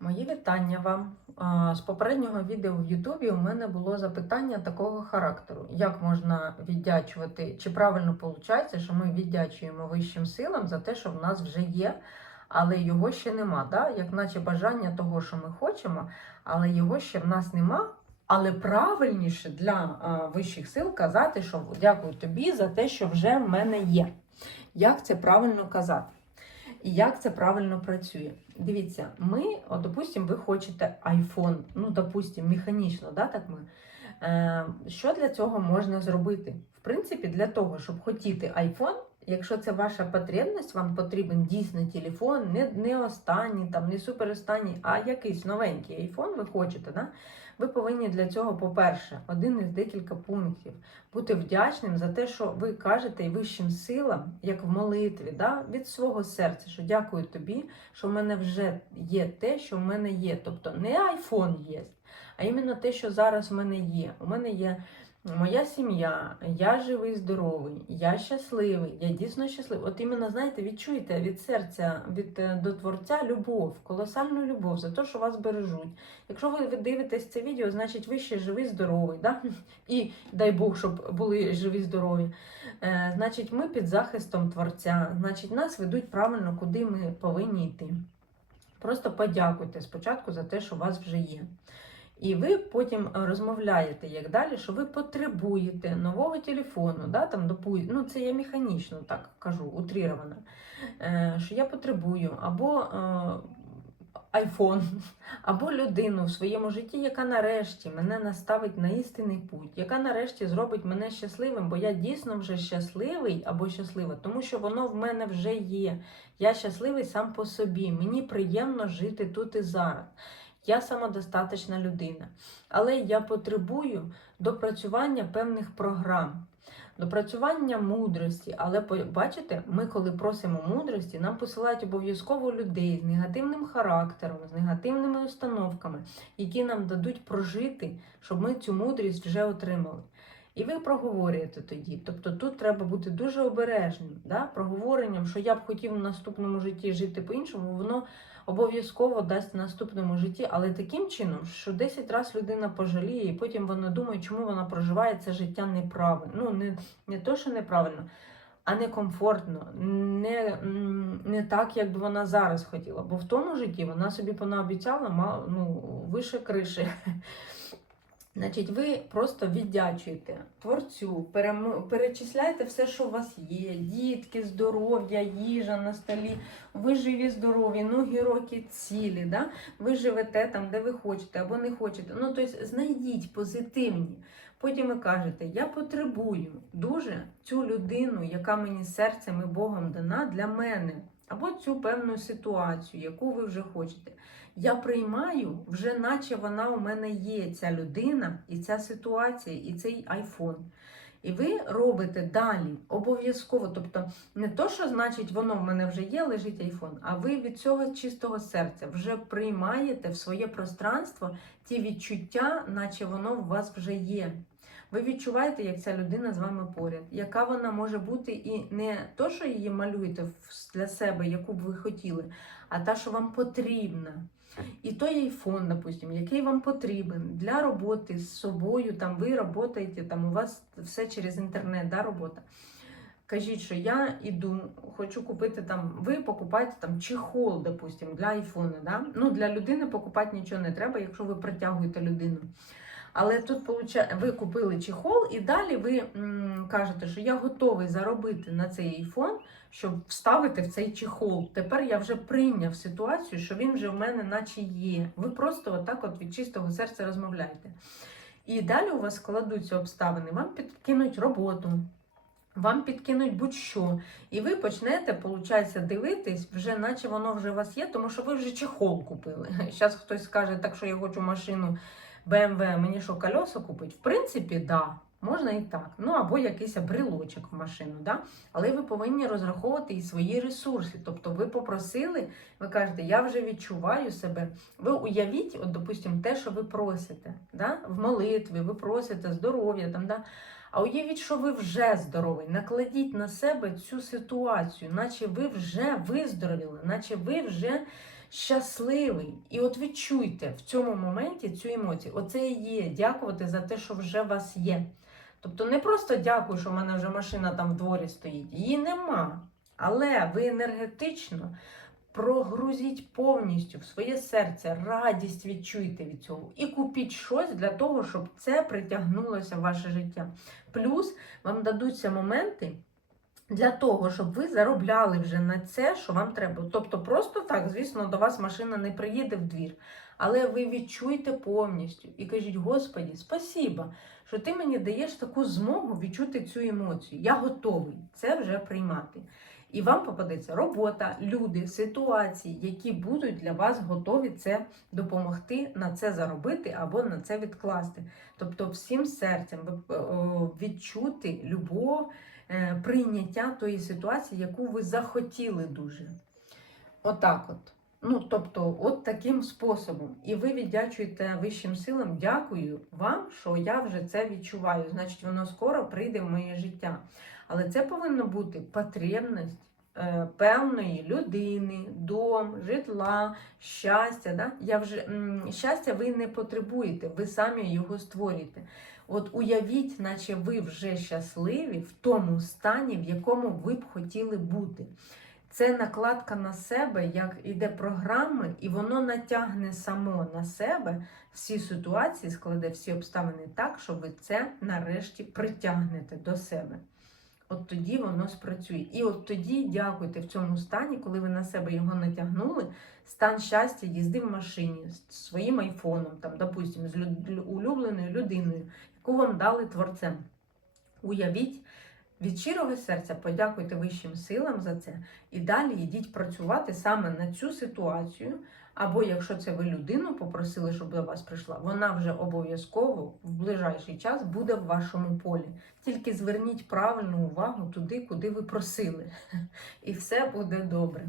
Мої вітання вам. З попереднього відео в Ютубі у мене було запитання такого характеру: як можна віддячувати, чи правильно виходить, що ми віддячуємо вищим силам за те, що в нас вже є, але його ще нема. Да? Як наче бажання того, що ми хочемо, але його ще в нас нема. Але правильніше для вищих сил казати, що дякую тобі за те, що вже в мене є. Як це правильно казати? І як це правильно працює? Дивіться, ми, от, допустимо, ви хочете iPhone, ну, допустимо, механічно, да, так ми. Е, що для цього можна зробити? В принципі, для того, щоб хотіти iPhone, якщо це ваша потребність, вам потрібен дійсно телефон, не, не останній, там, не супер останній, а якийсь новенький iPhone ви хочете, да? ви повинні для цього, по-перше, один із декілька пунктів бути вдячним за те, що ви кажете і вищим силам, як в молитві, да? від свого серця, що дякую тобі, що в мене вже є те, що в мене є. Тобто не iPhone є, а іменно те, що зараз в мене є. У мене є моя сім'я, я живий, здоровий, я щасливий, я дійсно щасливий. От іменно, знаєте, відчуйте від серця, від е, до творця любов, колосальну любов за те, що вас бережуть. Якщо ви дивитесь це відео, значить ви ще живий, здоровий. Да? І дай Бог, щоб були живі, здорові. Е, значить, ми під захистом творця, значить, нас ведуть правильно, куди ми повинні йти. Просто подякуйте спочатку за те, що у вас вже є. І ви потім розмовляєте як далі, що ви потребуєте нового телефону. Да, там, допу- ну, це я механічно так кажу, утріровано, е, що я потребую або е, або людину в своєму житті, яка нарешті мене наставить на істинний путь, яка нарешті зробить мене щасливим, бо я дійсно вже щасливий або щаслива, тому що воно в мене вже є. Я щасливий сам по собі. Мені приємно жити тут і зараз. Я самодостаточна людина, але я потребую допрацювання певних програм, допрацювання мудрості. Але бачите, ми, коли просимо мудрості, нам посилають обов'язково людей з негативним характером, з негативними установками, які нам дадуть прожити, щоб ми цю мудрість вже отримали. І ви проговорюєте тоді. Тобто тут треба бути дуже обережним, да? проговоренням, що я б хотів в наступному житті жити по-іншому, воно обов'язково дасть в наступному житті, але таким чином, що 10 разів людина пожаліє, і потім вона думає, чому вона проживає це життя неправильно. Ну, не, не то, що неправильно, а некомфортно, не, не так, як би вона зараз хотіла. Бо в тому житті вона собі понаобіцяла ну, вище криші. Значить, ви просто віддячуєте творцю, перечисляєте все, що у вас є: дітки, здоров'я, їжа на столі, ви живі, здорові, ноги, роки цілі. Да? Ви живете там, де ви хочете або не хочете. Ну, тобто, знайдіть позитивні. Потім ви кажете, я потребую дуже цю людину, яка мені серцем і Богом дана для мене, або цю певну ситуацію, яку ви вже хочете. Я приймаю, вже наче вона у мене є, ця людина, і ця ситуація, і цей айфон. І ви робите далі обов'язково. Тобто, не то, що значить, воно в мене вже є, лежить айфон, а ви від цього чистого серця вже приймаєте в своє пространство ті відчуття, наче воно в вас вже є. Ви відчуваєте, як ця людина з вами поряд, яка вона може бути, і не то, що її малюєте для себе, яку б ви хотіли, а та, що вам потрібна. І той айфон, допустим, який вам потрібен для роботи з собою, там ви працюєте, там у вас все через інтернет, да, робота. Кажіть, що я іду, хочу купити там, ви покупаєте там чехол, допустим, для айфона. Да? Ну, для людини покупати нічого не треба, якщо ви притягуєте людину. Але тут ви купили чехол, і далі ви кажете, що я готовий заробити на цей айфон, щоб вставити в цей чехол. Тепер я вже прийняв ситуацію, що він вже в мене наче є. Ви просто отак от від чистого серця розмовляєте. І далі у вас складуться обставини, вам підкинуть роботу. Вам підкинуть будь-що, і ви почнете, виходить, дивитись, вже наче воно вже у вас є, тому що ви вже чехол купили. Зараз хтось скаже, так що я хочу машину BMW, мені що, колеса купити? В принципі, да, можна і так. Ну або якийсь брелочок в машину. Да? Але ви повинні розраховувати і свої ресурси. Тобто ви попросили, ви кажете, я вже відчуваю себе. Ви уявіть, от, допустимо, те, що ви просите. Да? В молитві ви просите здоров'я. там, да? А уявіть, що ви вже здоровий. Накладіть на себе цю ситуацію, наче ви вже виздоровіли, наче ви вже щасливий. І от відчуйте в цьому моменті цю емоцію. Оце і є дякувати за те, що вже у вас є. Тобто не просто дякую, що в мене вже машина там в дворі стоїть. Її нема. Але ви енергетично прогрузіть повністю в своє серце, радість відчуйте від цього. І купіть щось для того, щоб це притягнулося в ваше життя. Плюс вам дадуться моменти. Для того, щоб ви заробляли вже на це, що вам треба. Тобто, просто так, звісно, до вас машина не приїде в двір. Але ви відчуєте повністю і кажіть, Господі, спасіба, що ти мені даєш таку змогу відчути цю емоцію. Я готовий це вже приймати. І вам попадеться робота, люди, ситуації, які будуть для вас готові це допомогти на це заробити або на це відкласти. Тобто, всім серцем відчути любов, е, прийняття тої ситуації, яку ви захотіли дуже. Отак от. Ну, тобто, от таким способом. І ви віддячуєте вищим силам. Дякую вам, що я вже це відчуваю. Значить, воно скоро прийде в моє життя. Але це повинна бути потребність е, певної людини, дом, житла, щастя. Да? Я вже, м, щастя ви не потребуєте, ви самі його створюєте. От уявіть, наче ви вже щасливі в тому стані, в якому ви б хотіли бути. Це накладка на себе, як іде програми, і воно натягне само на себе всі ситуації, складе всі обставини так, що ви це нарешті притягнете до себе. От тоді воно спрацює. І от тоді дякуйте в цьому стані, коли ви на себе його натягнули. Стан щастя, їзди в машині з своїм айфоном, там, допустим, з улюбленою людиною, яку вам дали творцем. Уявіть від щирого серця, подякуйте вищим силам за це. І далі йдіть працювати саме на цю ситуацію. Або якщо це ви людину попросили, щоб до вас прийшла, вона вже обов'язково в ближайший час буде в вашому полі. Тільки зверніть правильну увагу туди, куди ви просили, і все буде добре.